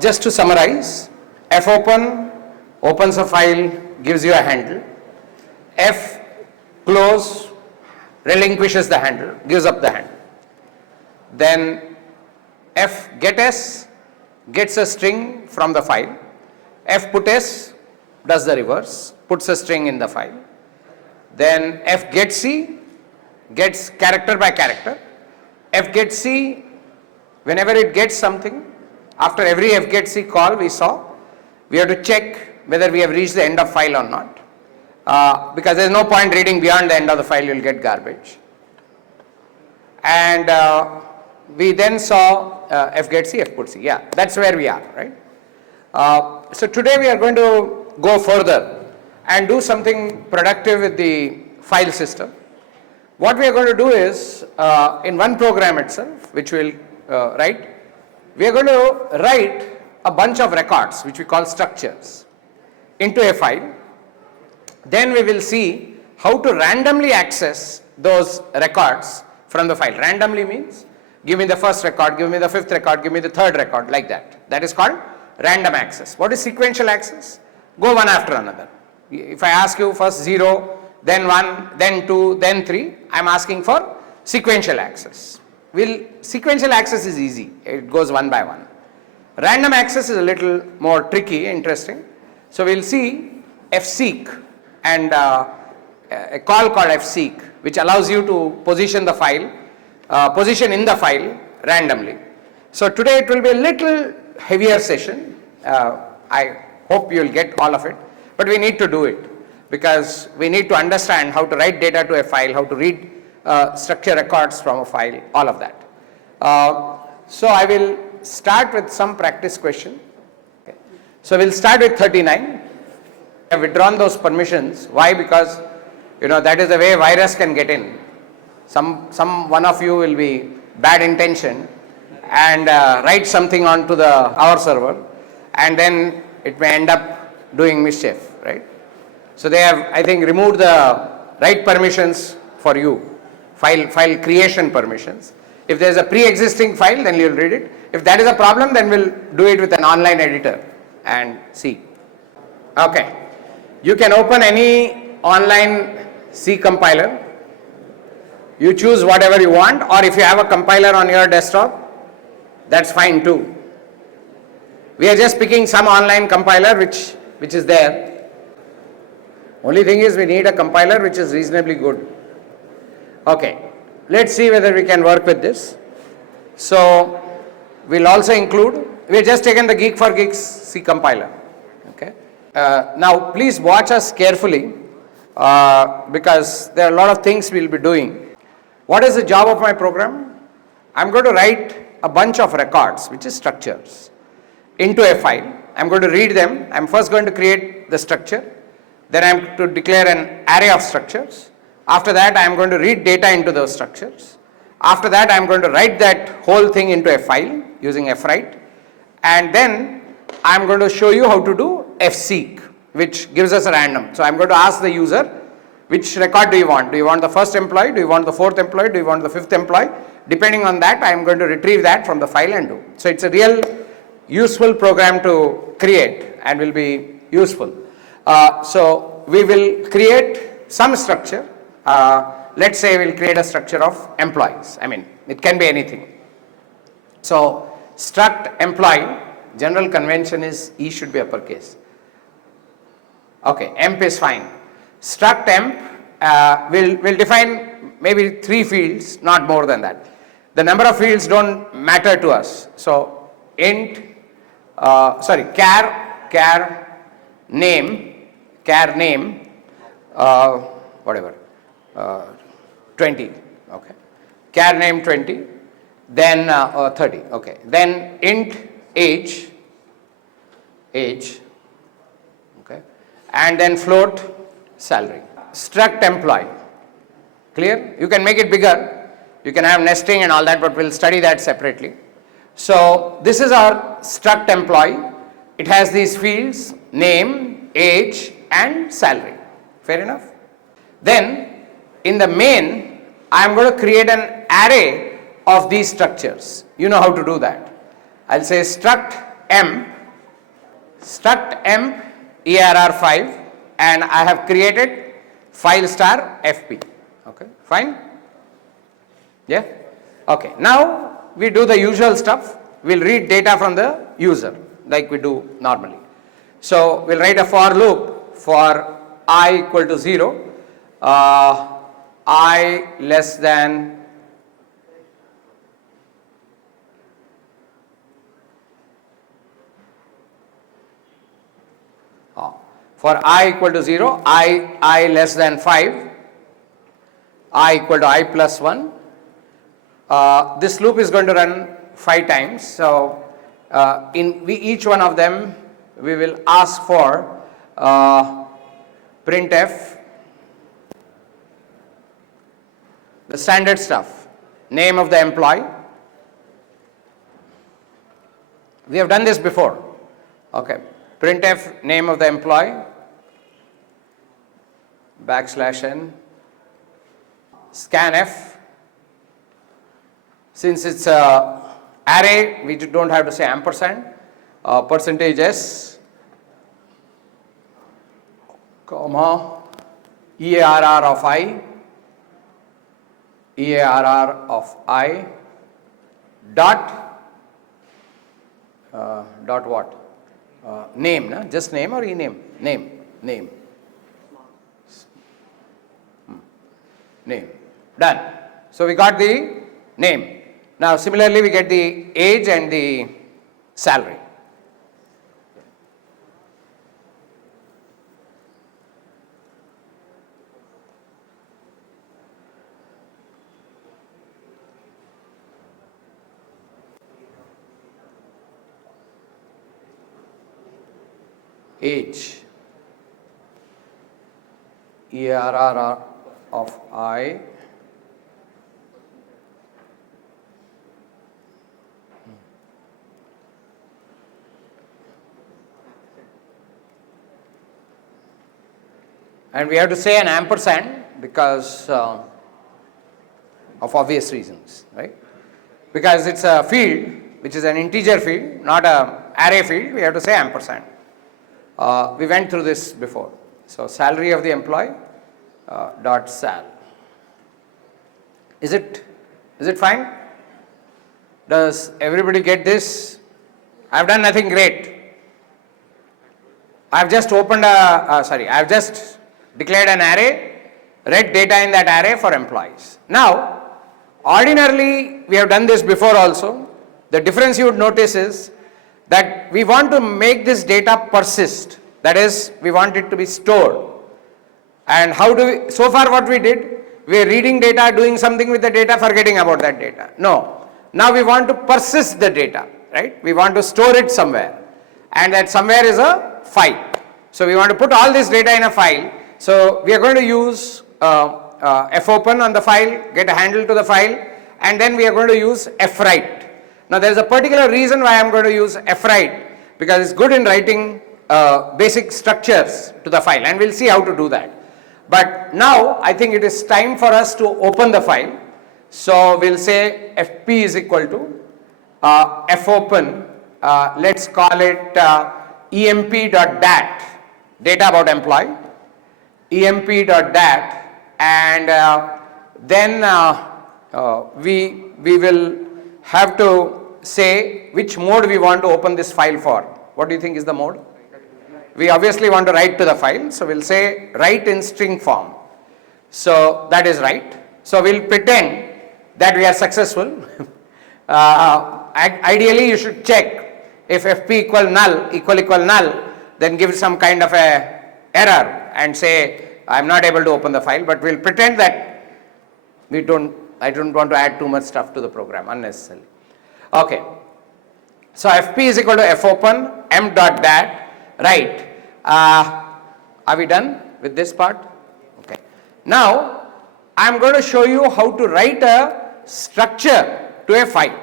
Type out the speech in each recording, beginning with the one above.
Just to summarize, fopen opens a file, gives you a handle. Fclose relinquishes the handle, gives up the handle. Then fgetS gets a string from the file. fputs does the reverse, puts a string in the file. Then fgetC gets character by character. fgetC, whenever it gets something, after every fgetC call we saw, we have to check whether we have reached the end of file or not. Because there is no point reading beyond the end of the file, you will get garbage. And we then saw fgetC, fputC. Yeah, that's where we are, right? So today we are going to go further and do something productive with the file system. What we are going to do is, in one program itself, which we will write, we are going to write a bunch of records, which we call structures, into a file. Then we will see how to randomly access those records from the file. Randomly means, give me the first record, give me the fifth record, give me the third record, like that. That is called random access. What is sequential access? Go one after another. If I ask you first 0, then 1, then 2, then 3, I am asking for sequential access. Sequential access is easy, it goes one by one. Random access is a little more tricky, interesting. So we will see fseek and a call called fseek, which allows you to position the file, position in the file randomly. So today it will be a little heavier session. I hope you will get all of it, but we need to do it because we need to understand how to write data to a file, how to read structure records from a file, all of that. So I will start with some practice question. Okay. So we'll start with 39. I have withdrawn those permissions. Why? Because that is the way virus can get in. One of you will be bad intention and write something onto our server, and then it may end up doing mischief, right? So they have, I think, removed the write permissions for you, file creation permissions. If there is a pre-existing file, then you will read it. If that is a problem, then we'll do it with an online editor and see. Okay, you can open any online C compiler. You choose whatever you want, or if you have a compiler on your desktop, that's fine too. We are just picking some online compiler which is there. Only thing is we need a compiler which is reasonably good. Okay, let's see whether we can work with this. So we'll also include, we've just taken the Geek for Geeks C compiler. Okay. Now please watch us carefully because there are a lot of things we'll be doing. What is the job of my program? I'm going to write a bunch of records, which is structures, into a file. I'm going to read them. I'm first going to create the structure. Then I'm to declare an array of structures. After that, I'm going to read data into those structures. After that, I'm going to write that whole thing into a file using fwrite. And then I'm going to show you how to do fseek, which gives us a random. So I'm going to ask the user, which record do you want? Do you want the first employee? Do you want the fourth employee? Do you want the fifth employee? Depending on that, I am going to retrieve that from the file and do. So it's a real useful program to create and will be useful. So we will create some structure. Let's say we'll create a structure of employees. I mean, it can be anything. So struct employee, general convention is E should be uppercase. Okay, emp is fine. Struct emp will define maybe 3 fields, not more than that. The number of fields don't matter to us. So int, char name, whatever, 20, okay. Char name 20, then 30, okay. Then int age, okay. And then float salary. Struct employee. Clear? You can make it bigger. You can have nesting and all that, but we'll study that separately. So this is our struct employee. It has these fields, name, age, and salary. Fair enough? Then in the main, I am going to create an array of these structures. You know how to do that. I'll say struct emp struct emp err5, and I have created file star fp. Okay, fine? Yeah? Okay, now we do the usual stuff. We'll read data from the user like we do normally. So we'll write a for loop for I equal to 0, I less than for I equal to 0, I less than 5, I equal to I plus 1. This loop is going to run 5 times. So in each one of them we will ask for printf, the standard stuff, name of the employee. We have done this before. Okay, printf name of the employee \n scanf. Since it's a array, we don't have to say ampersand. Percentage s comma EARR of I, EARR of I dot what? Name, no? Just name or ename? Name. Name. Done. So we got the name. Now similarly we get the age and the salary. Age, ERR of I, and we have to say an ampersand because of obvious reasons, right? Because it's a field which is an integer field, not an array field, we have to say ampersand. We went through this before. So salary of the employee dot sal. Is it fine? Does everybody get this? I've done nothing great. I've just opened I've just declared an array, read data in that array for employees. Now, ordinarily we have done this before also. The difference you would notice is that we want to make this data persist. That is, we want it to be stored. And how do we, so far what we did, we are reading data, doing something with the data, forgetting about that data. No. Now we want to persist the data, right? We want to store it somewhere. And that somewhere is a file. So we want to put all this data in a file. So we are going to use fopen on the file, get a handle to the file, and then we are going to use fwrite. Now there is a particular reason why I am going to use fwrite, because it's good in writing basic structures to the file, and we'll see how to do that. But now I think it is time for us to open the file. So we'll say fp is equal to fopen, let's call it emp.dat, data about employee, emp.dat, and then we will have to say which mode we want to open this file for. What do you think is the mode? We obviously want to write to the file, so we'll say write in string form. So that is right. So we'll pretend that we are successful. Ideally you should check if fp equal null, then give some kind of a error and say I'm not able to open the file, but we'll pretend that I don't want to add too much stuff to the program unnecessarily. Okay. So fp is equal to fopen m.dat, right. Are we done with this part? Okay. Now I'm going to show you how to write a structure to a file.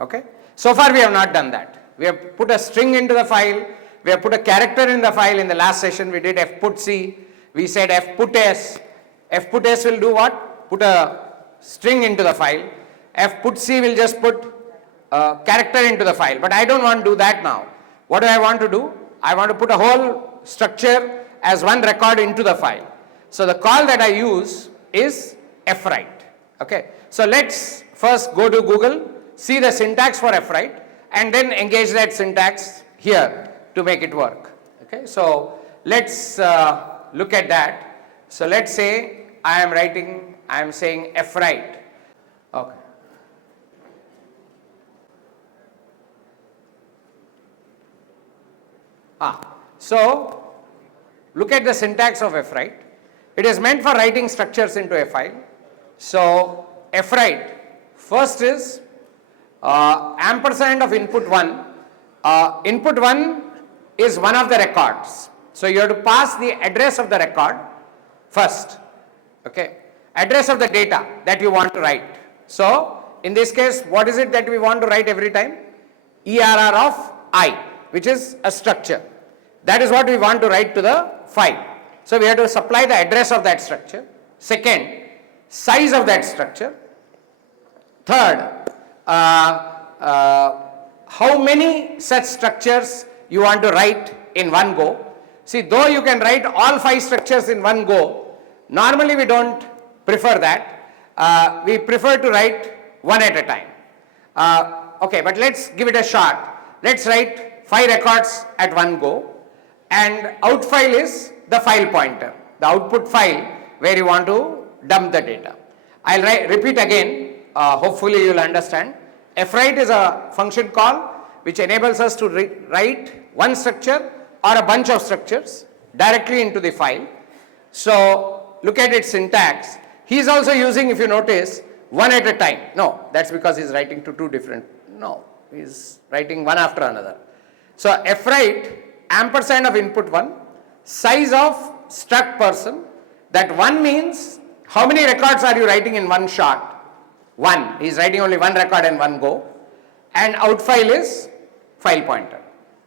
Okay. So far we have not done that. We have put a string into the file, we have put a character in the file. In the last session we did fputc, we said fputs. Fputs will do what? Put a string into the file. Fputc will just put a character into the file, but I don't want to do that now. What do I want to do? I want to put a whole structure as one record into the file. So the call that I use is fwrite. Okay. So let's first go to Google, see the syntax for fwrite, and then engage that syntax here to make it work. Okay. So let's look at that. So let's say I am saying fwrite. Okay. So look at the syntax of fwrite. It is meant for writing structures into a file. So fwrite first is ampersand of input 1. Input 1 is one of the records. So you have to pass the address of the record first. Okay. Address of the data that you want to write. So in this case, what is it that we want to write every time? ERR of I, which is a structure. That is what we want to write to the file. So we have to supply the address of that structure. Second, size of that structure. Third, how many such structures you want to write in one go. See, though you can write all 5 structures in one go, normally we don't prefer that. We prefer to write one at a time. Okay, but let's give it a shot. Let's write 5 records at one go, and out file is the file pointer, the output file where you want to dump the data. I'll repeat again, hopefully you will understand. fwrite is a function call which enables us to write one structure or a bunch of structures directly into the file. So look at its syntax. He is also using, if you notice, one at a time. No, that's because he's writing to 2 different. No, he's writing one after another. So fwrite ampersand of input 1, size of struct person. That 1 means how many records are you writing in one shot? 1. He's writing only one record in one go. And out file is file pointer,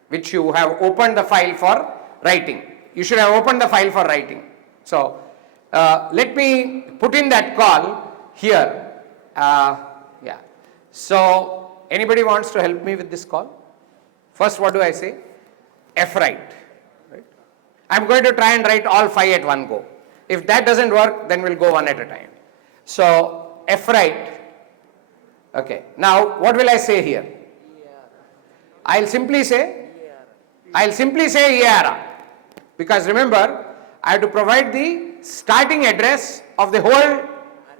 which you have opened the file for writing. You should have opened the file for writing. So let me put in that call here. Yeah. So anybody wants to help me with this call? First, what do I say? fwrite. Right? I'm going to try and write all 5 at one go. If that doesn't work, then we'll go one at a time. So fwrite. Okay. Now, what will I say here? I'll simply say ERR. Because remember, I have to provide the starting address of the whole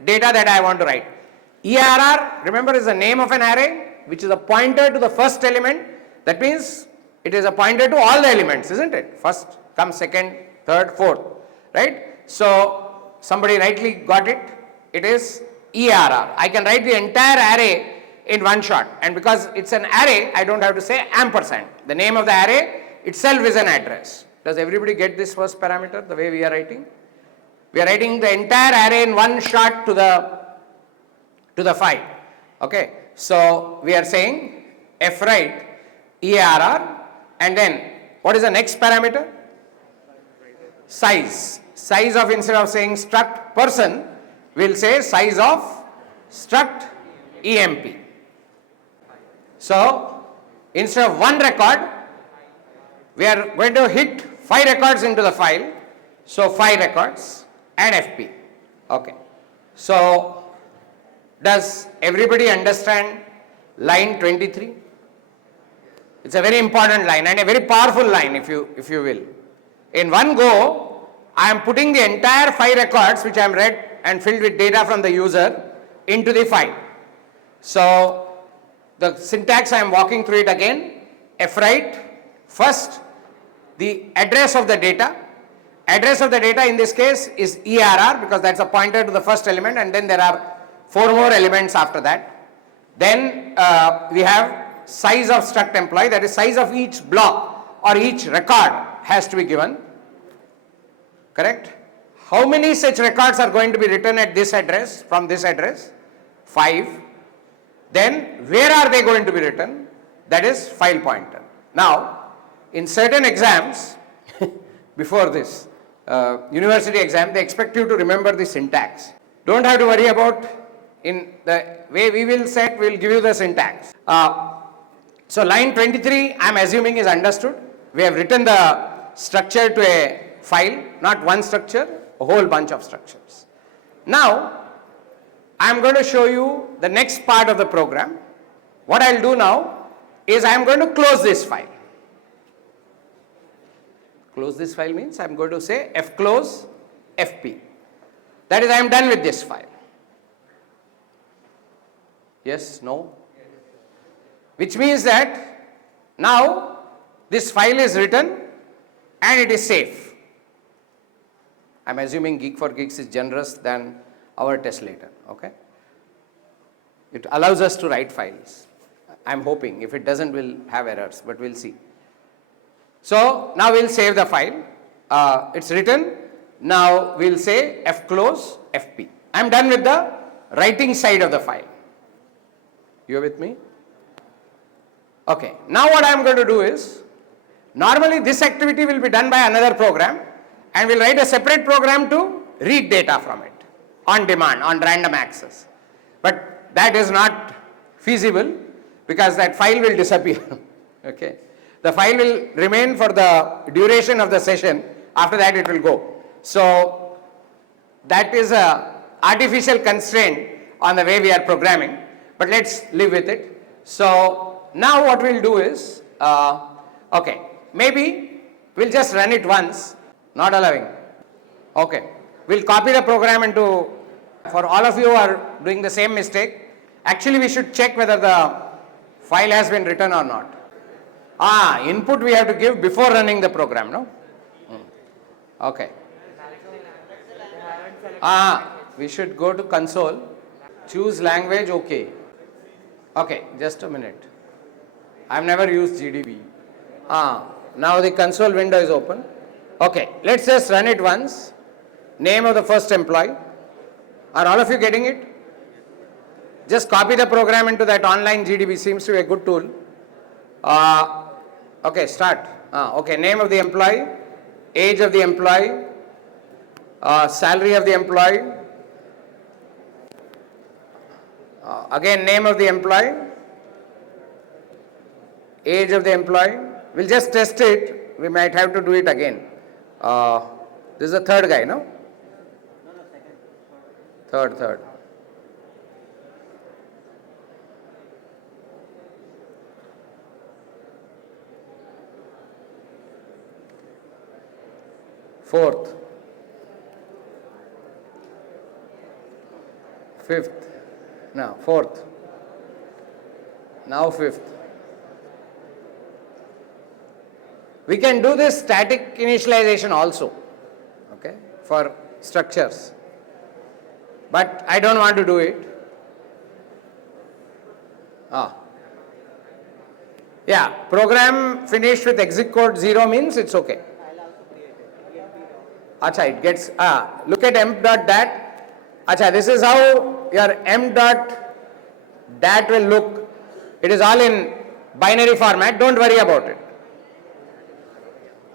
data that I want to write. ERR, remember, is the name of an array, which is a pointer to the first element. That means it is a pointer to all the elements, isn't it? First comes second, third, fourth, right? So somebody rightly got it. It is ERR. I can write the entire array in one shot, and because it's an array, I don't have to say ampersand. The name of the array itself is an address. Does everybody get this first parameter, the way we are writing? We are writing the entire array in one shot to the file. Okay, so we are saying fwrite ERR, and then what is the next parameter? Size. Size of, instead of saying struct person, we'll say size of struct EMP. So instead of one record, we are going to hit 5 records into the file. So 5 records and FP. Okay. So does everybody understand line 23? It's a very important line and a very powerful line, if you will. In one go, I am putting the entire 5 records which I am read and filled with data from the user into the file. So the syntax, I am walking through it again. fwrite, first the address of the data. Address of the data in this case is ERR, because that's a pointer to the first element, and then there are 4 more elements after that. Then we have size of struct employee, that is size of each block or each record has to be given. Correct? How many such records are going to be written at this address, from this address? 5. Then where are they going to be written? That is file pointer. Now, in certain exams, before this university exam, they expect you to remember the syntax. Don't have to worry about, in the way we will set, we will give you the syntax. So line 23, I am assuming is understood. We have written the structure to a file, not one structure, a whole bunch of structures. Now, I am going to show you the next part of the program. What I will do now is I am going to close this file. Close this file means I am going to say fclose fp. That is, I am done with this file. Yes, no? Which means that now this file is written and it is safe. I am assuming Geek for Geeks is generous than our tesslator, okay? It allows us to write files. I am hoping. If it doesn't, we'll have errors, but we'll see. So now we'll save the file. It's written. Now we'll say fclose fp. I am done with the writing side of the file. You are with me? Okay. Now what I am going to do is, normally this activity will be done by another program, and we'll write a separate program to read data from it on demand, on random access. But that is not feasible because that file will disappear. Okay. The file will remain for the duration of the session. After that it will go. So that is a artificial constraint on the way we are programming, but let's live with it. So now what we'll do is, okay, maybe we'll just run it once, not allowing. Okay, we'll copy the program into, for all of you who are doing the same mistake, actually we should check whether the file has been written or not. Input we have to give before running the program, no? Okay. We should go to console, choose language, okay. Okay, just a minute. I've never used GDB. Now the console window is open. Okay, let's just run it once. Name of the first employee. Are all of you getting it? Just copy the program into that online GDB, seems to be a good tool. Okay, start. Okay, name of the employee, age of the employee, salary of the employee, again name of the employee, age of the employee. We'll just test it. We might have to do it again. This is the third guy, no? Third. Fourth. Fifth. Now fourth. Now fifth. We can do this static initialization also, okay, for structures. But I don't want to do it. Yeah, program finished with exit code 0 means it's okay. Acha, it gets, look at m.dat. Acha, this is how your m.dat will look. It is all in binary format. Don't worry about it.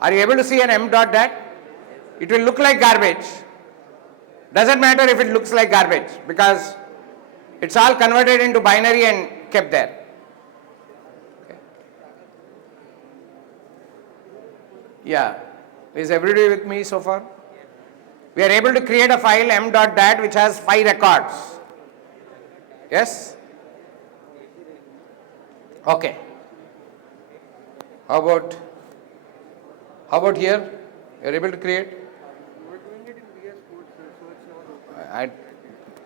Are you able to see an m.dat? It will look like garbage. Doesn't matter if it looks like garbage because it's all converted into binary and kept there. Okay. Yeah. Is everybody with me so far? We are able to create a file m.dat which has 5 records. Yes? Okay. How about here? You are able to create? I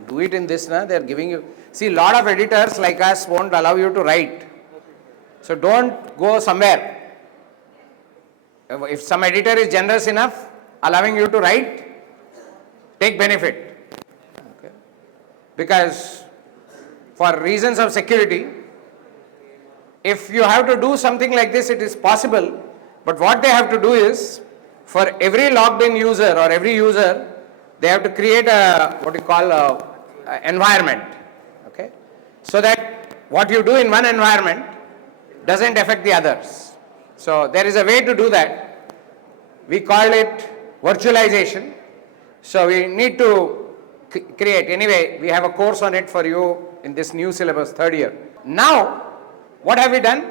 do it in this now. They are giving you. See, a lot of editors like us won't allow you to write. So don't go somewhere. If some editor is generous enough, allowing you to write, take benefit. Okay. Because for reasons of security, if you have to do something like this, it is possible. But what they have to do is, for every logged in user or every user, they have to create a what you call a environment. Okay, so that what you do in one environment doesn't affect the others. So there is a way to do that. We call it virtualization. So we need to create. Anyway, we have a course on it for you in this new syllabus, third year. Now, what have we done?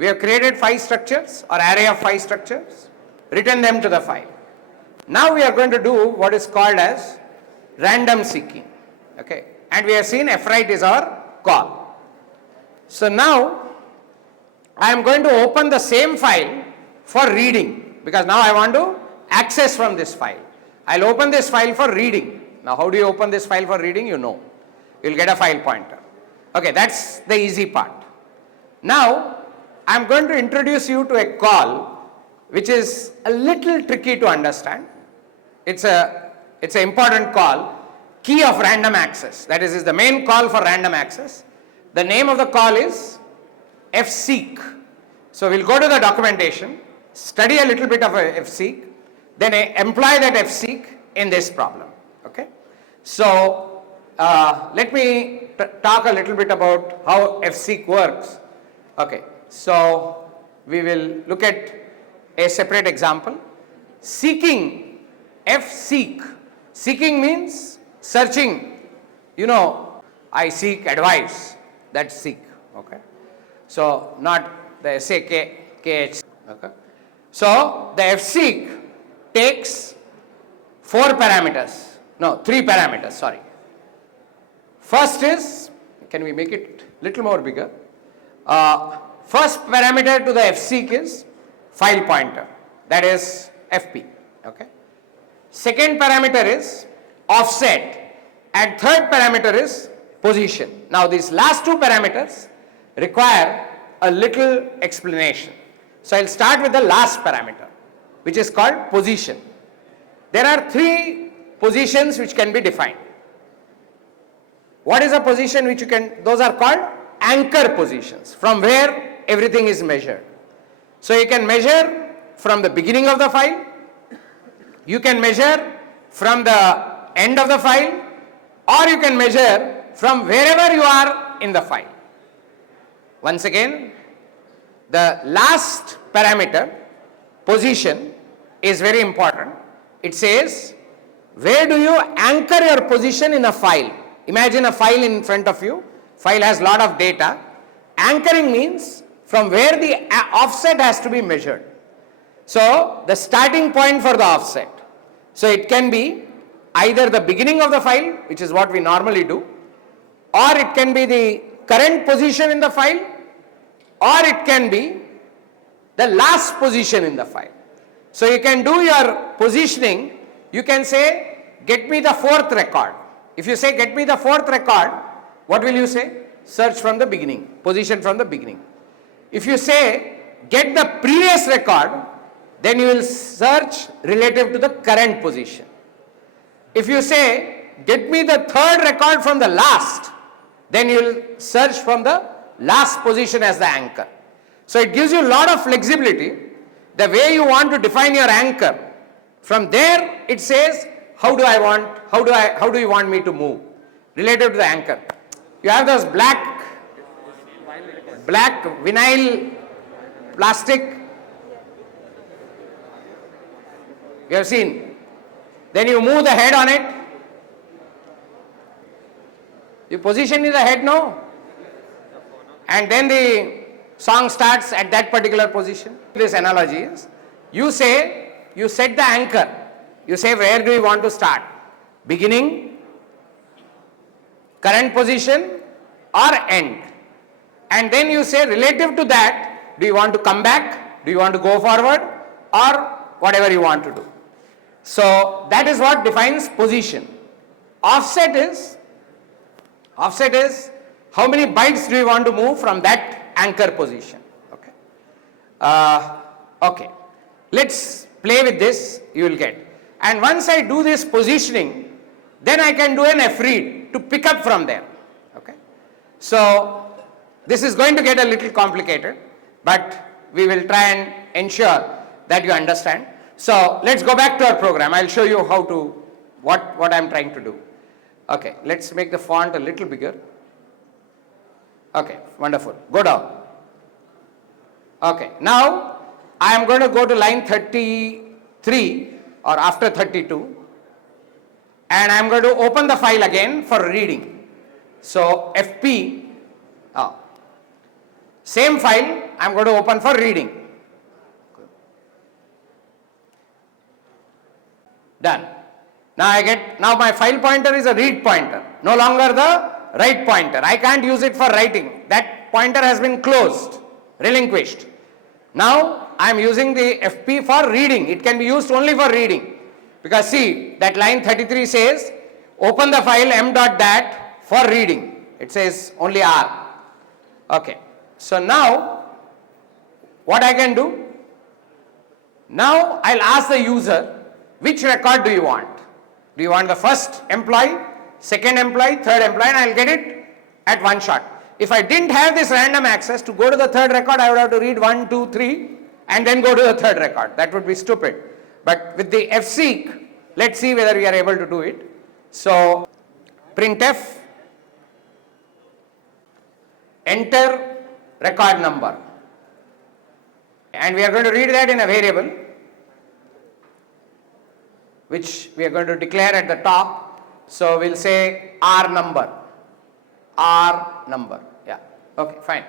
We have created 5 structures or array of 5 structures, written them to the file. Now we are going to do what is called as random seeking. Okay, and we have seen fwrite is our call. So now I am going to open the same file for reading, because now I want to access from this file. I'll open this file for reading. Now how do you open this file for reading? You know. You'll get a file pointer. Okay, that's the easy part. Now I'm going to introduce you to a call which is a little tricky to understand. It's an important call, key of random access. That is the main call for random access. The name of the call is fseek. So we'll go to the documentation, study a little bit of fseek, then employ that fseek in this problem. Okay. So let me talk a little bit about how fseek works. Okay. So we will look at a separate example. Seeking, fseek. Seeking means searching. You know, I seek advice. That's seek. Okay. So not the SAKH. Okay. So the fseek takes 4 parameters. No, 3 parameters, sorry. First is, can we make it little more bigger? First parameter to the fseek is file pointer, that is fp. Okay. Second parameter is offset, and third parameter is position. Now these last 2 parameters require a little explanation. So I'll start with the last parameter, which is called position. There are 3 positions which can be defined. What is a position which you can, those are called anchor positions, from where everything is measured. So you can measure from the beginning of the file, you can measure from the end of the file, or you can measure from wherever you are in the file. Once again, the last parameter, position, is very important. It says, where do you anchor your position in a file? Imagine a file in front of you. File has lot of data. Anchoring means from where the offset has to be measured. So the starting point for the offset. So it can be either the beginning of the file, which is what we normally do, or it can be the current position in the file, or it can be the last position in the file. So you can do your positioning, you can say, get me the 4th record. If you say, get me the 4th record, what will you say? Search from the beginning, position from the beginning. If you say, get the previous record, then you will search relative to the current position. If you say, get me the 3rd record from the last, then you will search from the last position as the anchor. So it gives you a lot of flexibility, the way you want to define your anchor. From there it says, how do you want me to move relative to the anchor. You have those black vinyl plastic, you have seen. Then you move the head on it. You position in the head, no? And then the song starts at that particular position. This analogy is, you say, you set the anchor. You say, where do you want to start? Beginning, current position, or end. And then you say, relative to that, do you want to come back? Do you want to go forward? Or whatever you want to do. So that is what defines position. Offset is how many bytes do you want to move from that anchor position. Okay. Okay. Let's play with this, you will get. And once I do this positioning, then I can do an fread to pick up from there. Okay. So this is going to get a little complicated, but we will try and ensure that you understand. So let's go back to our program. I'll show you how to, what I'm trying to do. Okay, let's make the font a little bigger. Okay, wonderful. Go down. Okay, now I am going to go to line 33 or after 32, and I am going to open the file again for reading. So fp, Same file I am going to open for reading. Done. Now my file pointer is a read pointer, no longer the write pointer. I can't use it for writing. That pointer has been closed, relinquished. Now I am using the FP for reading. It can be used only for reading. Because see, that line 33 says, open the file m.dat for reading. It says only R. Okay. So now, what I can do? Now I'll ask the user, which record do you want? Do you want the first employee, second employee, third employee, and I'll get it at one shot. If I didn't have this random access, to go to the third record, I would have to read 1, 2, 3 and then go to the third record. That would be stupid. But with the fseek, let's see whether we are able to do it. So printf, enter record number. And we are going to read that in a variable, which we are going to declare at the top. So we'll say R number. Yeah. Okay, fine.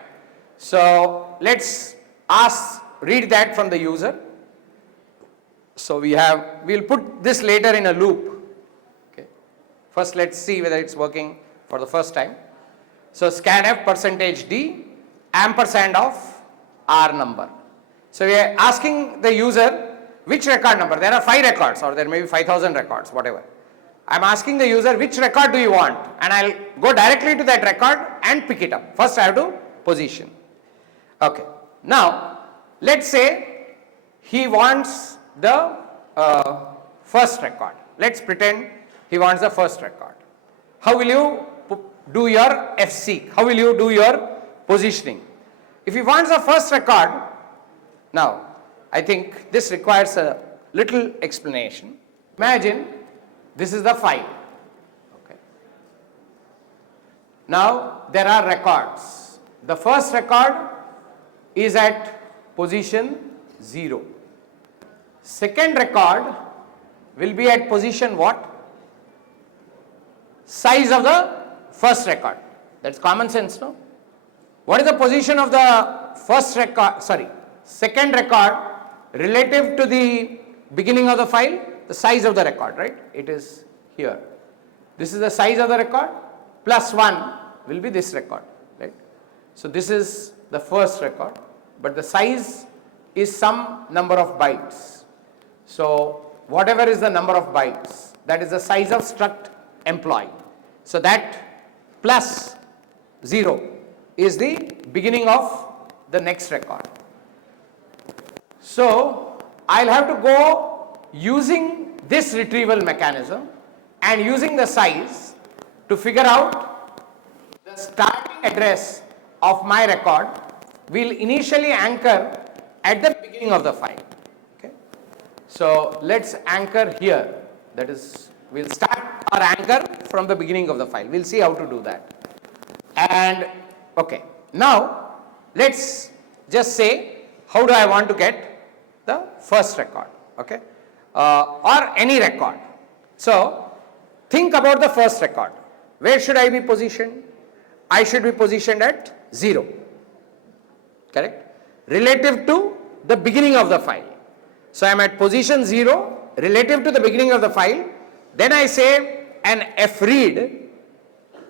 So let's read that from the user. So we'll put this later in a loop. Okay. First let's see whether it's working for the first time. So scanf %d ampersand of R number. So we are asking the user which record number. There are 5 records, or there may be 5,000 records, whatever. I'm asking the user which record do you want, and I'll go directly to that record and pick it up. First I have to position. Okay. Now let's say he wants the first record. Let's pretend he wants the first record. How will you do your fseek? How will you do your positioning? If he wants the first record, now I think this requires a little explanation. Imagine this is the file. Okay. Now there are records. The first record is at position 0. Second record will be at position what? Size of the first record. That's common sense, no? What is the position of the second record relative to the beginning of the file? The size of the record, right? It is here. This is the size of the record, plus 1 will be this record, right? So this is the first record, but the size is some number of bytes. So whatever is the number of bytes, that is the size of struct employee. So that plus 0 is the beginning of the next record. So I'll have to go using this retrieval mechanism and using the size to figure out the starting address of my record will initially anchor at the beginning of the file. Okay. So let's anchor here. That is, we'll start our anchor from the beginning of the file. We'll see how to do that. And okay, now let's just say how do I want to get the first record, okay, or any record. So think about the first record. Where should I be positioned? I should be positioned at 0, correct, relative to the beginning of the file. So I am at position 0 relative to the beginning of the file. Then I say an fread,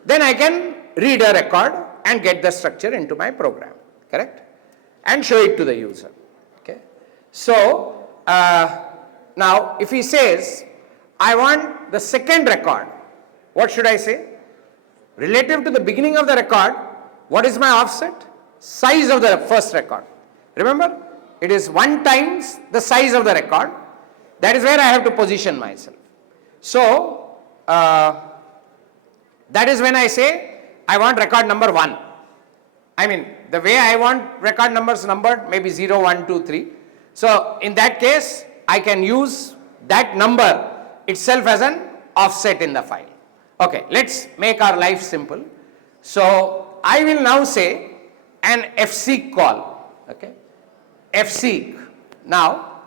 then I can read a record and get the structure into my program, correct, and show it to the user. Okay. So now if he says I want the second record, what should I say? Relative to the beginning of the record, what is my offset? Size of the first record. Remember, it is 1 times the size of the record. That is where I have to position myself. So that is when I say I want record number 1. I mean, the way I want record numbers numbered may be 0, 1, 2, 3. So in that case, I can use that number itself as an offset in the file. Okay, let's make our life simple. So I will now say an fseek call. Okay, fseek. Now,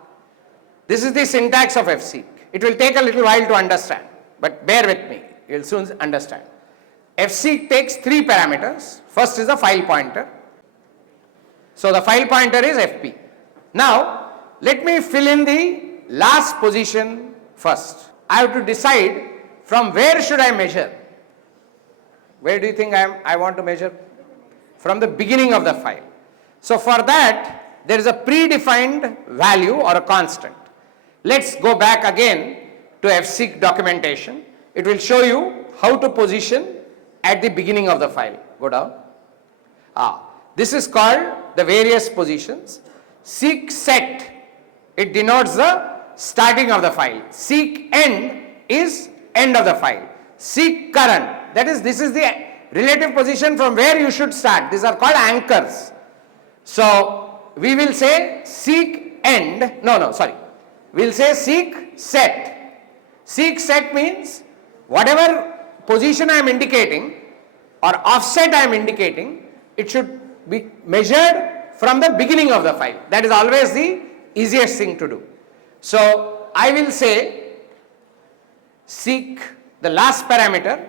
this is the syntax of fseek. It will take a little while to understand, but bear with me, you will soon understand. Fseek takes 3 parameters. First is the file pointer. So the file pointer is FP. Now let me fill in the last position first. I have to decide from where should I measure. Where do you think I want to measure? From the beginning of the file. So for that, there is a predefined value or a constant. Let's go back again to fseek documentation. It will show you how to position at the beginning of the file. Go down. This is called the various positions. Seek set, it denotes the starting of the file. Seek end is end of the file. Seek current, that is, this is the relative position from where you should start. These are called anchors. So we will say seek end, we'll say seek set. Seek set means whatever position I am indicating or offset I am indicating, it should be measured from the beginning of the file. That is always the easiest thing to do. So I will say seek the last parameter,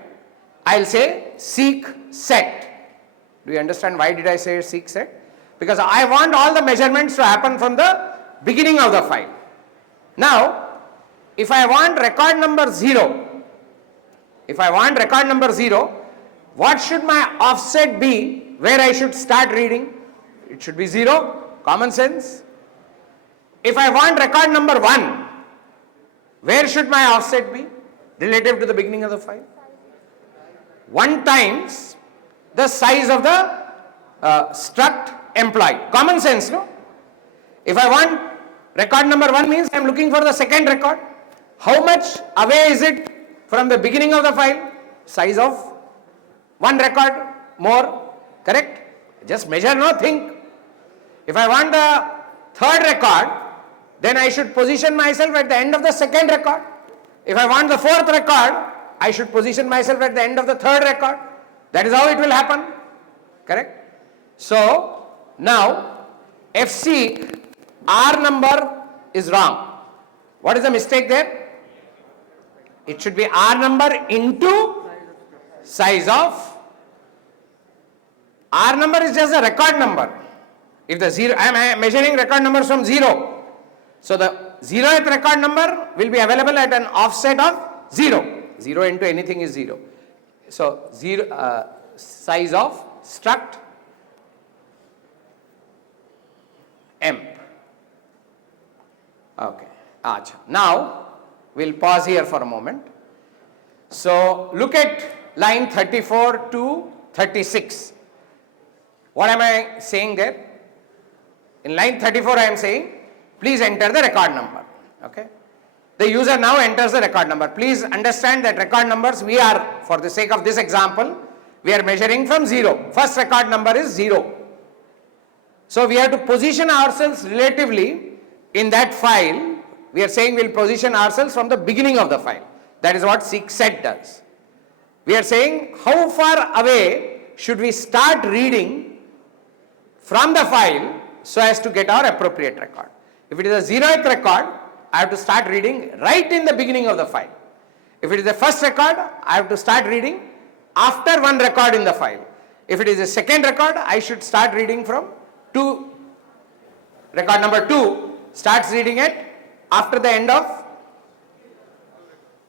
I will say seek set. Do you understand why did I say seek set? Because I want all the measurements to happen from the beginning of the file. Now, if I want record number 0, what should my offset be where I should start reading? It should be 0, common sense. If I want record number 1, where should my offset be relative to the beginning of the file? 1 times the size of the struct employee. Common sense, no? If I want record number 1 means I am looking for the second record. How much away is it from the beginning of the file? Size of 1 record more, correct? Just measure, no, think. If I want the third record, then I should position myself at the end of the second record. If I want the fourth record, I should position myself at the end of the third record. That is how it will happen, correct? So now fseek R number is wrong. What is the mistake there? It should be R number into size of. R number is just a record number. If the 0, I am measuring record numbers from 0. So the 0th record number will be available at an offset of 0. 0 into anything is 0. So size of struct emp. Okay. Now we'll pause here for a moment. So look at line 34 to 36. What am I saying there? In line 34 I am saying please enter the record number. Okay. The user now enters the record number. Please understand that record numbers we are, for the sake of this example, we are measuring from 0. First record number is 0. So we have to position ourselves relatively in that file. We are saying we will position ourselves from the beginning of the file. That is what seek set does. We are saying how far away should we start reading from the file so as to get our appropriate record. If it is a 0th record, I have to start reading right in the beginning of the file. If it is the first record, I have to start reading after 1 record in the file. If it is a second record, I should start reading from record number 2 starts reading it after the end of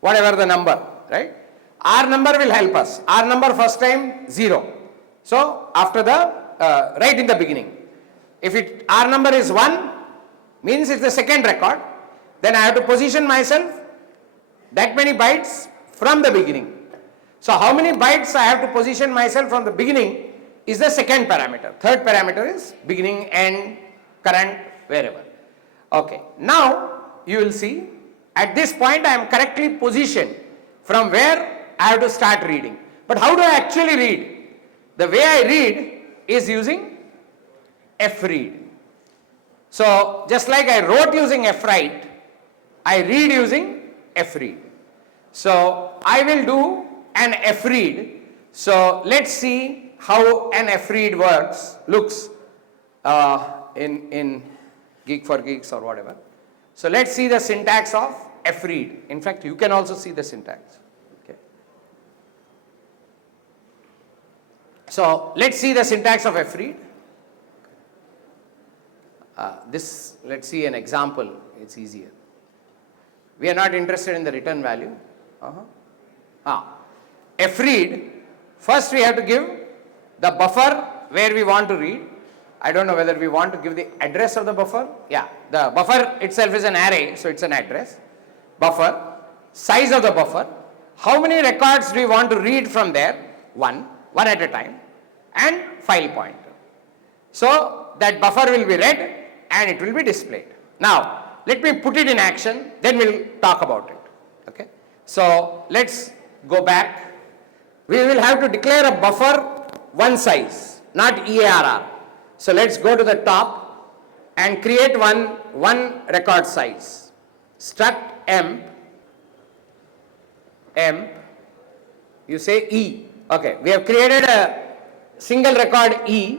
whatever the number, right? R number will help us. R number first time 0. So after the, right in the beginning. If R number is 1, means it's the second record, then I have to position myself that many bytes from the beginning. So how many bytes I have to position myself from the beginning is the second parameter. Third parameter is beginning, end, current, wherever. Okay. Now you will see at this point I am correctly positioned from where I have to start reading. But how do I actually read? The way I read is using fread. So just like I wrote using fwrite, I read using fread. So I will do an fread. So let's see how an fread looks in Geek for Geeks or whatever. So let's see the syntax of fread. In fact, you can also see the syntax. Okay. So let's see the syntax of fread. let's see an example, it's easier. We are not interested in the return value. fread, first we have to give the buffer where we want to read. I don't know whether we want to give the address of the buffer. Yeah, the buffer itself is an array, so it's an address. Buffer, size of the buffer, how many records do we want to read from there? One at a time, and file pointer. So that buffer will be read and it will be displayed. Now let me put it in action, then we'll talk about it. Okay. So let's go back. We will have to declare a buffer one size, not EARR. So let's go to the top and create one record size. Struct emp, you say E. Okay, we have created a single record E,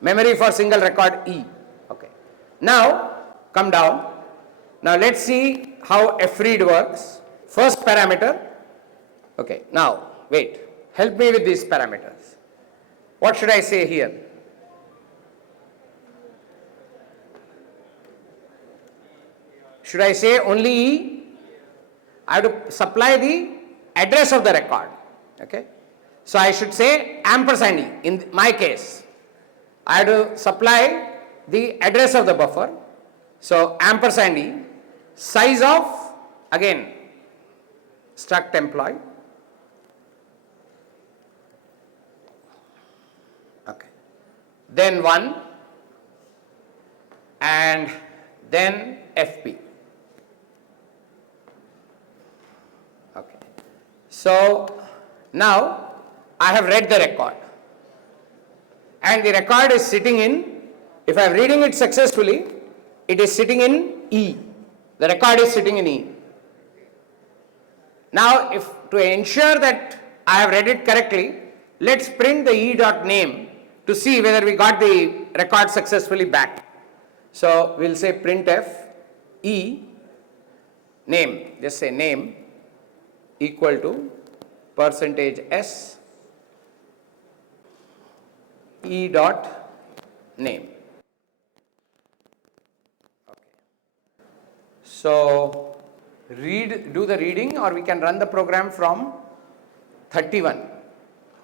memory for single record E. Okay. Now come down. Now let's see how fread works. First parameter. Okay, now wait, help me with these parameters. What should I say here? Should I say only E? I have to supply the address of the record. Okay. So I should say ampersand E. In my case, I have to supply the address of the buffer. So ampersand E, size of, again, struct employee. Okay. Then 1 and then FP. Okay. So now I have read the record and the record is sitting in, if I am reading it successfully, it is sitting in E. The record is sitting in E. Now if to ensure that I have read it correctly, let's print the E.name to see whether we got the record successfully back. So we'll say printf E name, just say name equal to %s E dot name. Okay. So do the reading, or we can run the program from 31.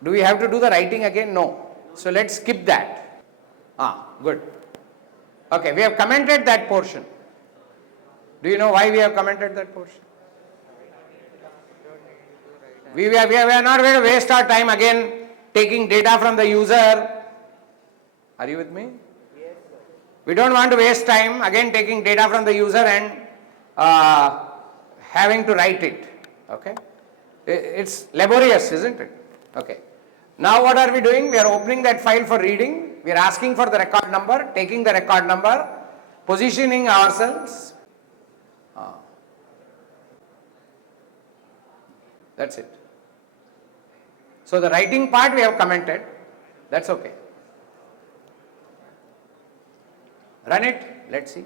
Do we have to do the writing again? No. So let's skip that. Good. Okay, we have commented that portion. Do you know why we have commented that portion? We are not going to waste our time again taking data from the user. Are you with me? Yes, sir. We don't want to waste time again taking data from the user and having to write it. Okay? It's laborious, isn't it? Okay. Now what are we doing? We are opening that file for reading. We are asking for the record number, taking the record number, positioning ourselves. That's it. So the writing part we have commented. That's okay. Run it. Let's see.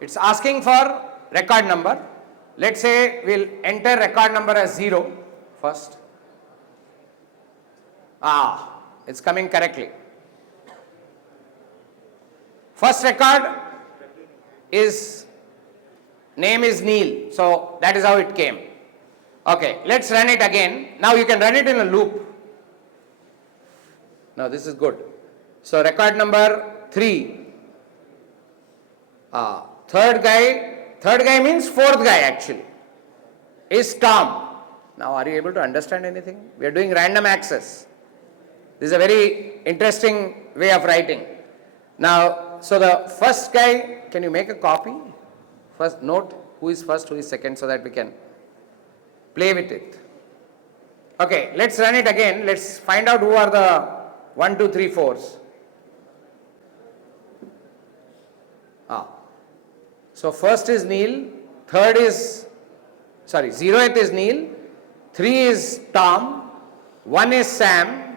It's asking for record number. Let's say we'll enter record number as 0 first. It's coming correctly. First record is, name is Neil. So that is how it came. Okay, let's run it again. Now you can run it in a loop. Now this is good. So record number 3. Third guy means fourth guy actually, is Tom. Now are you able to understand anything? We are doing random access. This is a very interesting way of writing. Now, so the first guy, can you make a copy? First note who is first, who is second, so that we can play with it. Okay, let's run it again. Let's find out who are the 1, 2, 3, 4s. So first is Neil, 0th is Neil, 3 is Tom, 1 is Sam,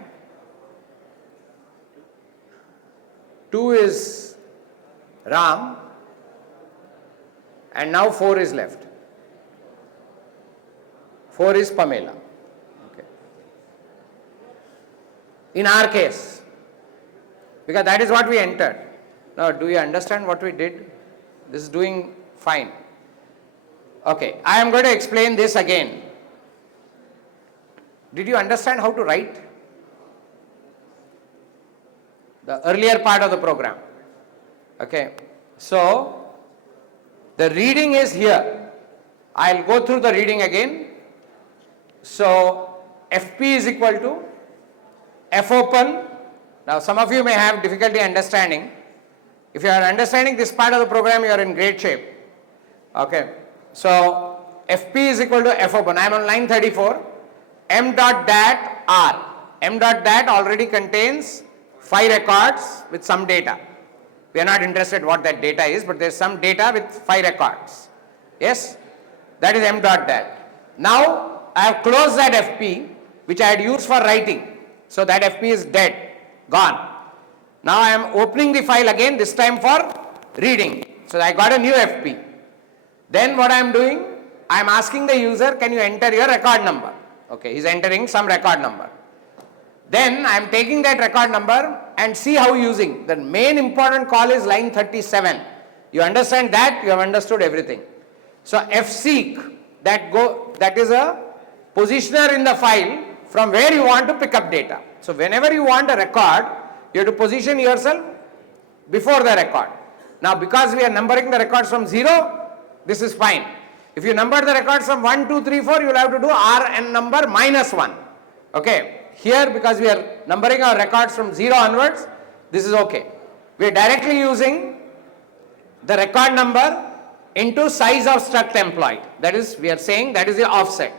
2 is Ram, and now 4 is left. 4 is Pamela. Okay. in our case, because that is what we entered. Now, do you understand what we did? This is doing fine. Okay, I am going to explain this again. Did you understand how to write the earlier part of the program? Okay, so the reading is here. I'll go through the reading again. So FP is equal to F open. Now some of you may have difficulty understanding. If you are understanding this part of the program, you are in great shape. Okay, so FP is equal to F open. I am on line 34. M dot dat R. M dot dat already contains 5 records with some data. We are not interested what that data is, but there is some data with 5 records. Yes, that is M dot dat. Now I have closed that FP which I had used for writing. So that FP is dead, gone. Now I am opening the file again, this time for reading. So I got a new FP. Then what I am doing, I am asking the user, can you enter your record number? Okay, he is entering some record number. Then I am taking that record number and see how using. The main important call is line 37. You understand that? You have understood everything. So fseek, that is a positioner in the file from where you want to pick up data. So whenever you want a record, you have to position yourself before the record. Now because we are numbering the records from 0, this is fine. If you number the records from 1, 2, 3, 4, you will have to do Rn number minus 1. Okay. Here because we are numbering our records from 0 onwards, this is okay. We are directly using the record number into size of struct employed. That is, we are saying that is the offset.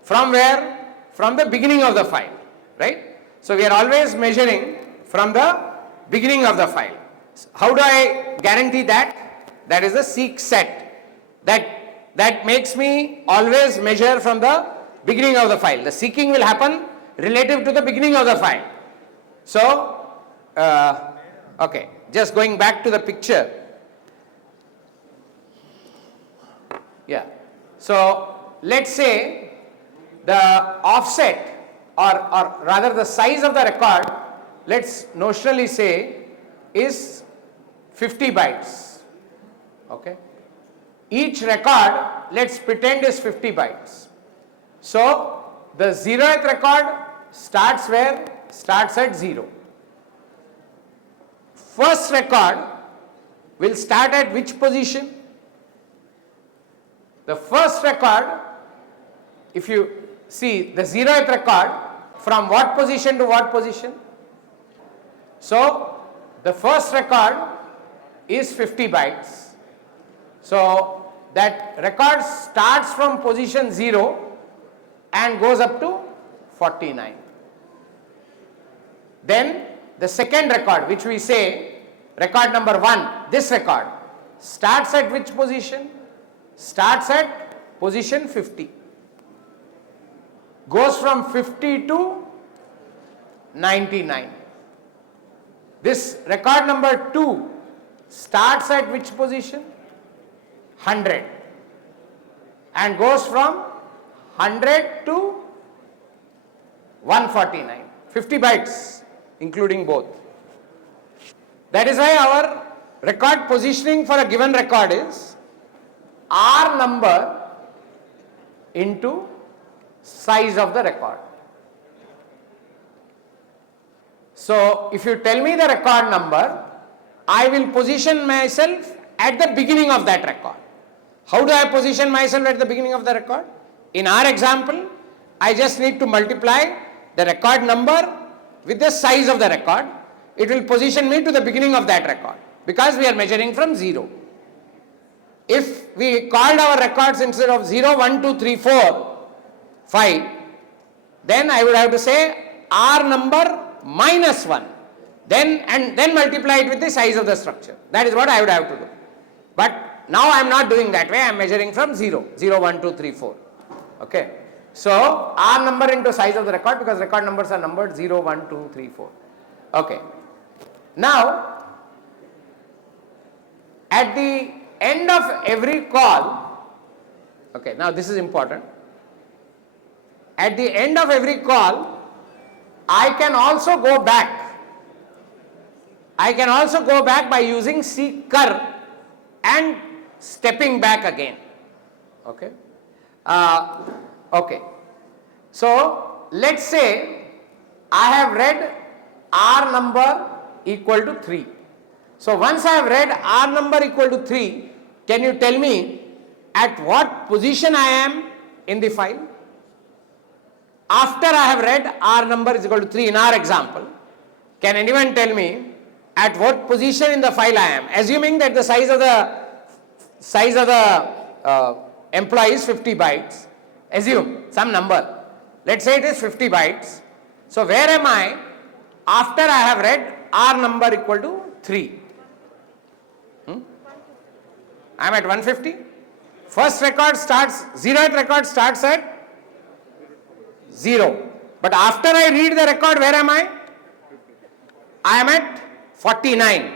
From where? From the beginning of the file, right? So we are always measuring from the beginning of the file. How do I guarantee that? That is the seek set. That makes me always measure from the beginning of the file. The seeking will happen relative to the beginning of the file. So, okay, just going back to the picture. Yeah. So, let's say the offset or rather the size of the record, let's notionally say is 50 bytes. Okay. Each record, let's pretend is 50 bytes. So, the 0th record starts where? Starts at 0. First record will start at which position? The first record, if you see the 0th record, from what position to what position? So, the first record is 50 bytes. So, that record starts from position 0 and goes up to 49. Then the second record, which we say record number 1, this record starts at which position? Starts at position 50. Goes from 50 to 99. This record number 2 starts at which position? 100 and goes from 100 to 149, 50 bytes including both. That is why our record positioning for a given record is R number into size of the record. So if you tell me the record number, I will position myself at the beginning of that record. How do I position myself at the beginning of the record? In our example, I just need to multiply the record number with the size of the record. It will position me to the beginning of that record because we are measuring from 0. If we called our records instead of 0, 1, 2, 3, 4, 5, then I would have to say R number minus 1. Then multiply it with the size of the structure. That is what I would have to do. But now I am not doing that way. I am measuring from 0, 0, 1, 2, 3, 4. Okay. So, R number into size of the record because record numbers are numbered 0, 1, 2, 3, 4. Okay. Now, at the end of every call, okay, now this is important. At the end of every call, I can also go back. I can also go back by using seeker and stepping back again. Okay. Okay. So let's say I have read R number equal to 3. So once I have read R number equal to 3, can you tell me at what position I am in the file? After I have read R number is equal to 3 in our example, can anyone tell me at what position in the file I am? Assuming that the size of the employee is 50 bytes. Assume some number. Let's say it is 50 bytes. So where am I after I have read R number equal to 3? I am at 150. First record starts, 0th record starts at 0. But after I read the record, where am I? I am at 49.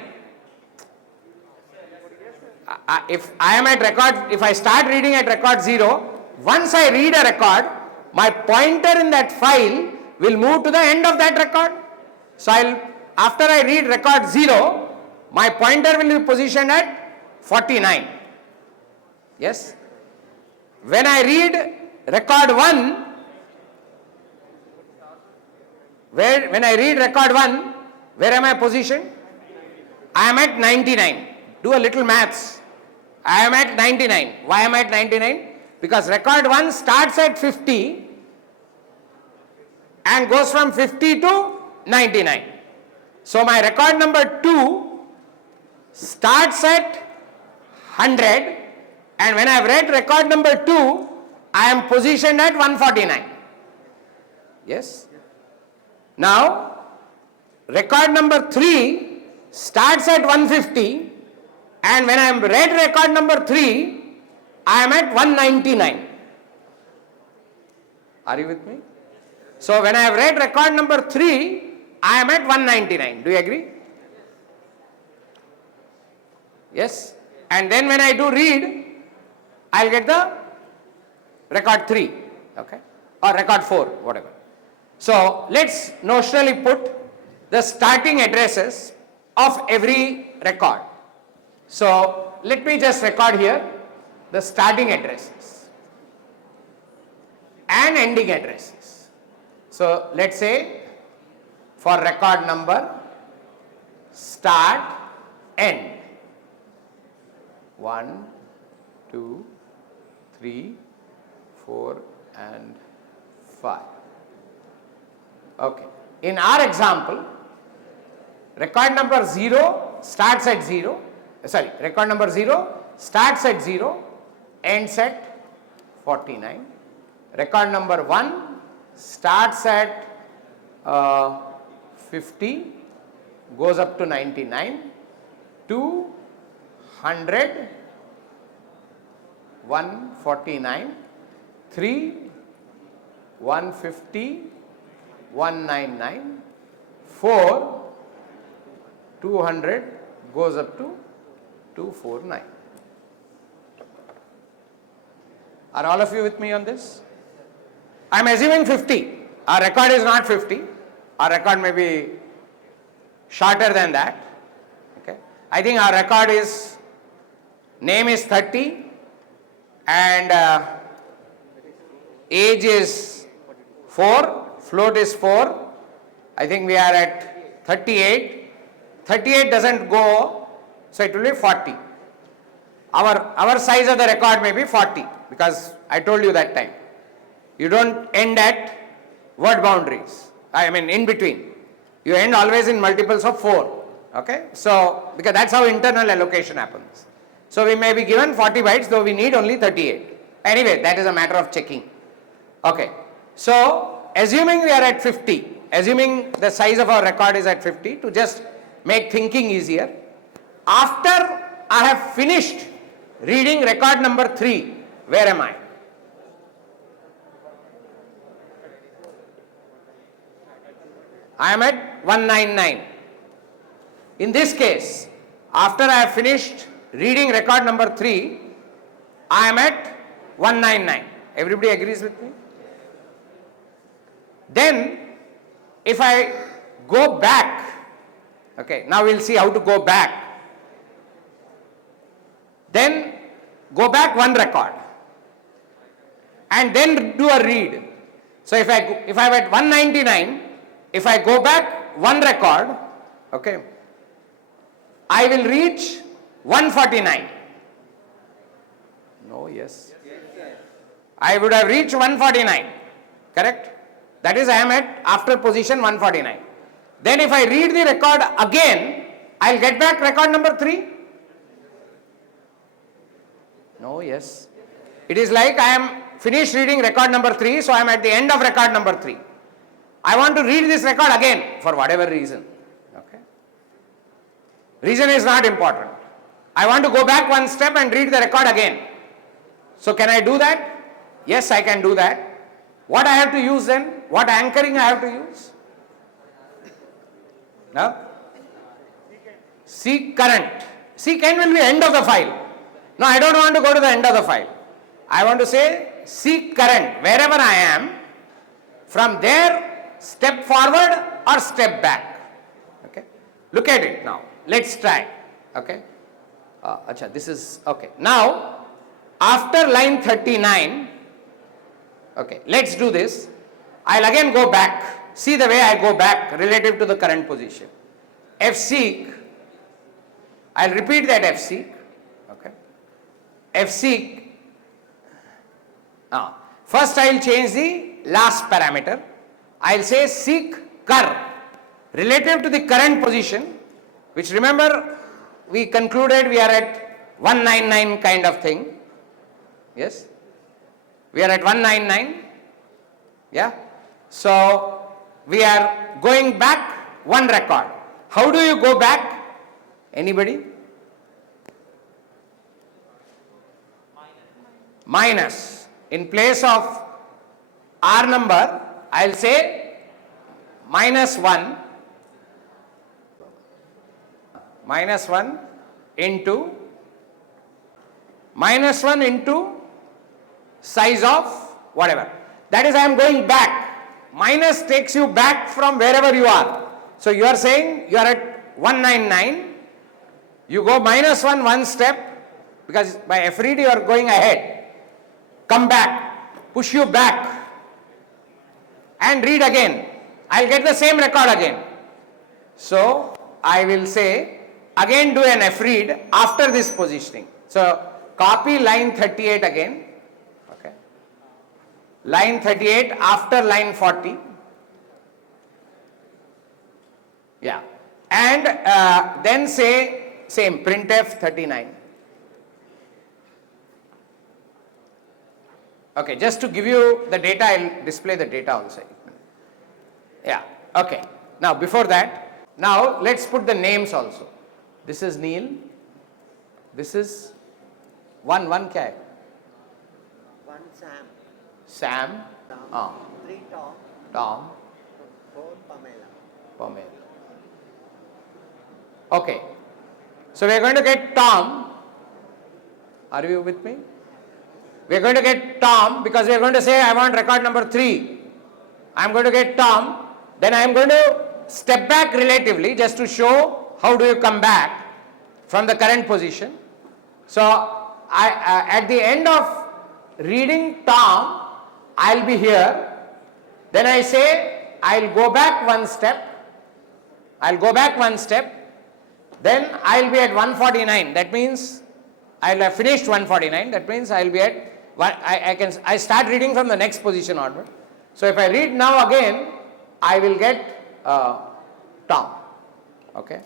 If I am at record, if I start reading at record 0, once I read a record, my pointer in that file will move to the end of that record. So after I read record 0, my pointer will be positioned at 49. Yes? When I read record 1, when I read record 1, where am I positioned? I am at 99. Do a little maths. I am at 99. Why am I at 99? Because record 1 starts at 50 and goes from 50 to 99. So my record number 2 starts at 100, and when I have read record number 2, I am positioned at 149. Yes? Now, record number 3 starts at 150, and when I am read record number 3, I am at 199. Are you with me? So when I have read record number 3, I am at 199. Do you agree? Yes? And then when I do read, I will get the record 3, okay, or record 4, whatever. So let's notionally put the starting addresses of every record. So let me just record here the starting addresses and ending addresses. So let's say for record number start, end, 1, 2, 3, 4 and 5. Okay. In our example, record number 0 starts at 0, record number 0 starts at 0, ends at 49. Record number 1 starts at 50, goes up to 99, 2, 100, 149, 3, 150, 199, 4, 200, goes up to 249. Are all of you with me on this? I am assuming 50. Our record is not 50. Our record may be shorter than that. Okay. I think our record is, name is 30 and age is 4, float is 4. I think we are at 38. 38 doesn't go, so it will be 40. Our size of the record may be 40 because I told you that time. You don't end at word boundaries. I mean in between. You end always in multiples of 4. Okay. So because that's how internal allocation happens. So we may be given 40 bytes though we need only 38. Anyway, that is a matter of checking. Okay. So assuming we are at 50, assuming the size of our record is at 50 to just make thinking easier. After I have finished reading record number 3, where am I? I am at 199. In this case, after I have finished reading record number 3, I am at 199. Everybody agrees with me? Then if I go back, okay, now we'll see how to go back. Then go back one record and then do a read. So if I'm at 199, if I go back one record, okay, I will reach 149. No, yes. I would have reached 149, correct? That is, I am at after position 149. Then if I read the record again, I'll get back record number 3. No, yes. It is like I am finished reading record number 3, so I am at the end of record number 3. I want to read this record again for whatever reason. Okay. Reason is not important. I want to go back one step and read the record again. So can I do that? Yes, I can do that. What I have to use then? What anchoring I have to use? No? Seek current. Seek end will be end of the file. No, I don't want to go to the end of the file. I want to say seek current wherever I am. From there, step forward or step back. Okay. Look at it now. Let's try. Okay. Acha, this is okay. Now, after line 39, okay, let's do this. I'll again go back. See the way I go back relative to the current position. Fseek, I'll repeat that Fseek. Okay. Fseek. First I'll change the last parameter. I'll say seek cur relative to the current position, which remember we concluded we are at 199 kind of thing. Yes? We are at 199. Yeah? So we are going back one record. How do you go back? Anybody? Minus. In place of R number, I'll say minus 1 into size of whatever. That is, I am going back. Minus takes you back from wherever you are. So you are saying you are at 199. You go minus 1 one step, because by FRED you are going ahead. Come back, push you back and read again. I'll get the same record again. So I will say again do an FRED after this positioning. So copy line 38 again. Okay. Line 38 after line 40. Yeah. And then say same printf 39. Okay, just to give you the data, I'll display the data also. Yeah, okay. Now before that, now let's put the names also. This is Neil. This is one kya hai? One Sam. Sam. Tom. 3 Tom. Tom. 4 Pamela. Pamela. Okay. So we are going to get Tom. Are you with me? We are going to get Tom because we are going to say I want record number 3. I am going to get Tom. Then I am going to step back relatively just to show how do you come back from the current position. So at the end of reading Tom, I will be here. Then I say I will go back one step. I will go back one step. Then I will be at 149. That means I will have finished 149. That means I will be at I start reading from the next position onward. So if I read now again, I will get Tom. Okay.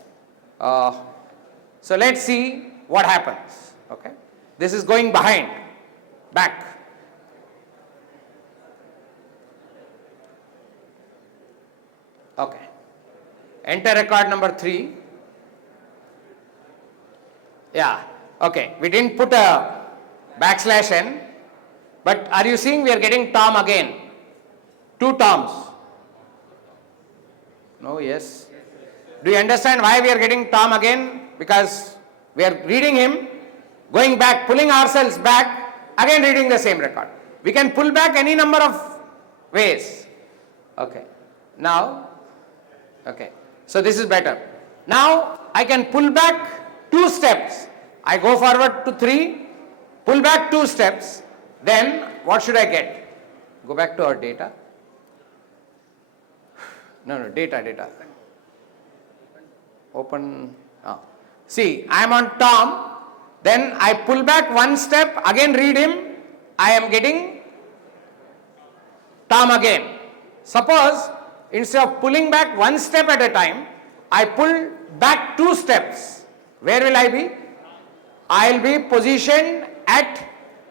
So let's see what happens. Okay. This is going behind, back. Okay. Enter record number 3. Yeah. Okay. We didn't put a \n. But are you seeing we are getting Tom again? 2 Toms. No, yes. Do you understand why we are getting Tom again? Because we are reading him, going back, pulling ourselves back, again reading the same record. We can pull back any number of ways. Okay. Now, Okay. So this is better. Now I can pull back 2 steps. I go forward to 3, pull back 2 steps. Then what should I get? Go back to our data. No, data. Open. See, I am on Tom. Then I pull back 1 step, again read him. I am getting Tom again. Suppose instead of pulling back 1 step at a time, I pull back 2 steps. Where will I be? I will be positioned at,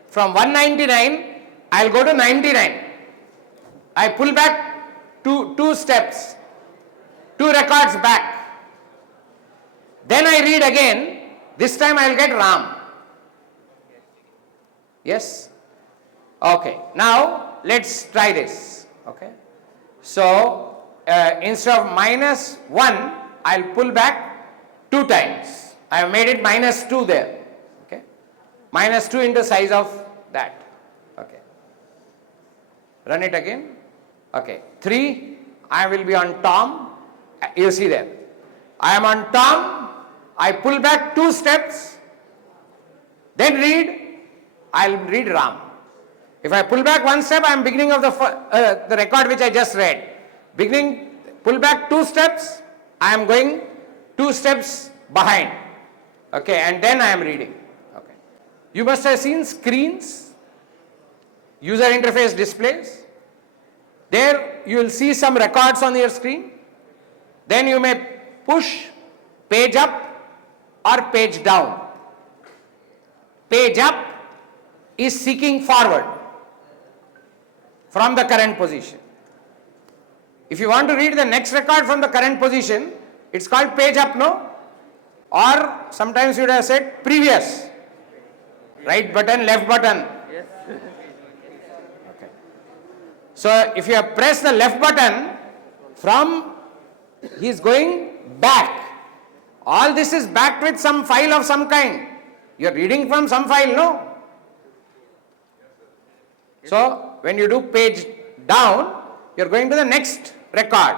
from 199, I will go to 99. I pull back two steps, 2 records back. Then I read again, this time I will get Ram. Yes? Okay, now let's try this. Okay, so instead of -1, I'll pull back 2 times. I have made it -2 there. Okay, -2 into size of that. Okay, run it again. Okay, 3, I will be on Tom. You see there, I am on Tom. I pull back 2 steps, then read. I'll read Ram. If I pull back 1 step, I am beginning of the record which I just read. Pull back 2 steps, I am going 2 steps behind. Okay, and then I am reading. Okay. You must have seen screens, user interface displays. There you will see some records on your screen. Then you may push page up or page down. Page up is seeking forward from the current position. If you want to read the next record from the current position, it's called page up, no? Or sometimes you would have said previous. Right button, left button. Yes. Okay. So if you have pressed the left button, he is going back. All this is backed with some file of some kind. You are reading from some file, no? So when you do page down, you are going to the next record.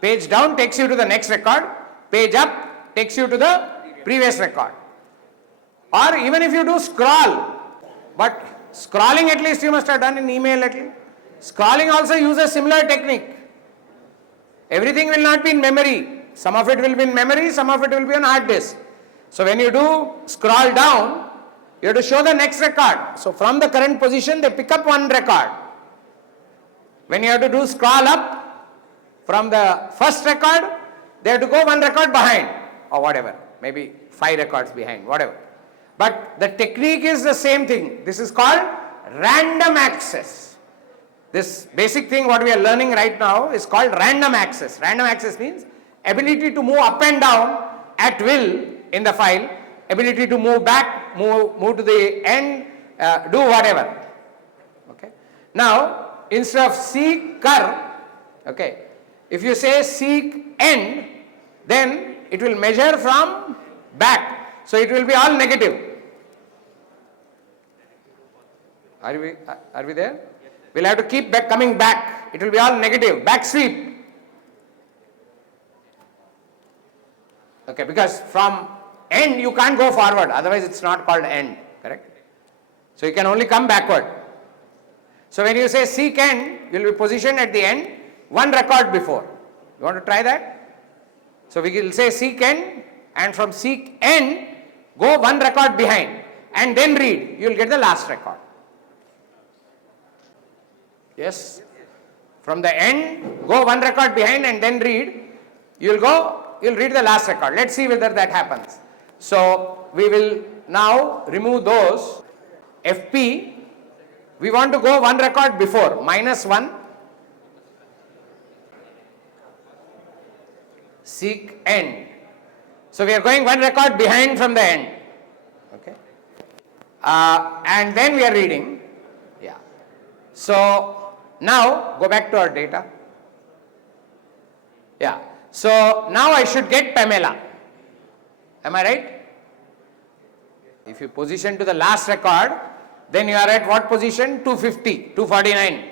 Page down takes you to the next record. Page up takes you to the previous record. Or even if you do scroll, but scrolling at least you must have done in email at least. Scrolling also uses similar technique. Everything will not be in memory. Some of it will be in memory, some of it will be on hard disk. So when you do scroll down, you have to show the next record. So from the current position, they pick up 1 record. When you have to do scroll up, from the first record, they have to go 1 record behind, or whatever, maybe 5 records behind, whatever. But the technique is the same thing. This is called random access. This basic thing what we are learning right now is called random access. Random access means ability to move up and down at will in the file, ability to move back, move to the end, do whatever. Okay. Now, instead of seeker, okay, if you say seek end, then it will measure from back. So it will be all negative. Are we there? We'll have to keep coming back. It will be all negative, back sweep. Okay, because from end you can't go forward, otherwise it's not called end, correct? So you can only come backward. So when you say seek end, you will be positioned at the end, 1 record before. You want to try that? So we will say seek end, and from seek end, go 1 record behind, and then read. You will get the last record. Yes? From the end, go 1 record behind and then read. You will read the last record. Let's see whether that happens. So we will now remove those. FP, we want to go 1 record before, -1. Seek end. So we are going 1 record behind from the end. Okay. And then we are reading. Yeah. So now go back to our data. Yeah. So now I should get Pamela. Am I right? If you position to the last record, then you are at what position? 250, 249.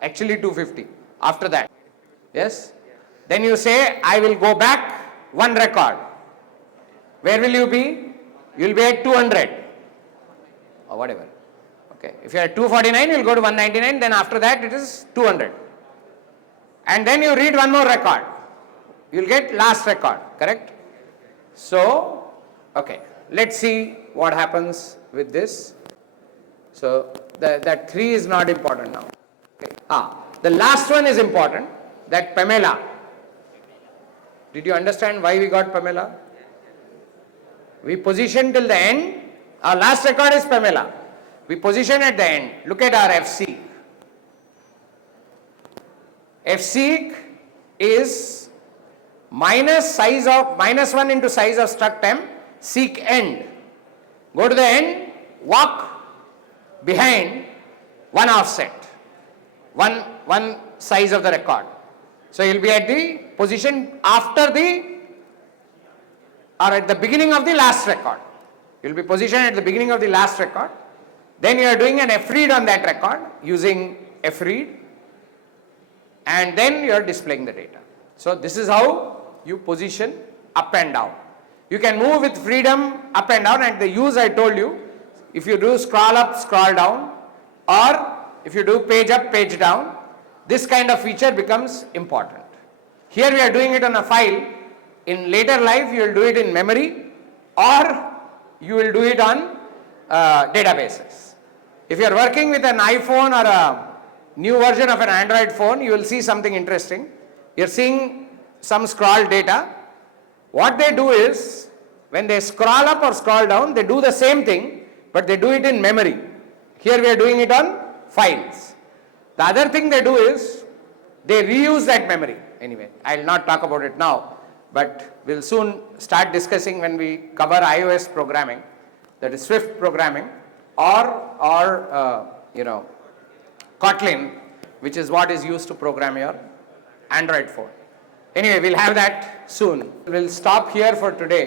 Actually 250 after that. Yes? Then you say, I will go back one record. Where will you be? You will be at 200 or whatever. Okay. If you are at 249, you will go to 199, then after that it is 200. And then you read one more record. You will get last record, correct? So, okay, let's see what happens with this. So, that 3 is not important now. Okay. The last one is important, that Pamela. Did you understand why we got Pamela? We position till the end. Our last record is Pamela. We position at the end. Look at our FC. FC is minus 1 into size of struct M, seek end. Go to the end, walk behind one offset, one size of the record. So you will be at the position after at the beginning of the last record. You will be positioned at the beginning of the last record. Then you are doing an F read on that record using F read, and then you are displaying the data. So this is how you position up and down. You can move with freedom up and down, and the use I told you, if you do scroll up, scroll down, or if you do page up, page down, this kind of feature becomes important. Here we are doing it on a file. In later life you will do it in memory, or you will do it on databases. If you are working with an iPhone or a new version of an Android phone, you will see something interesting. You are seeing some scroll data. What they do is, when they scroll up or scroll down, they do the same thing, but they do it in memory. Here we are doing it on files. The other thing they do is, they reuse that memory. Anyway, I will not talk about it now, but we will soon start discussing when we cover iOS programming, that is Swift programming, or Kotlin, which is what is used to program your Android phone. Anyway, we'll have that soon. We'll stop here for today.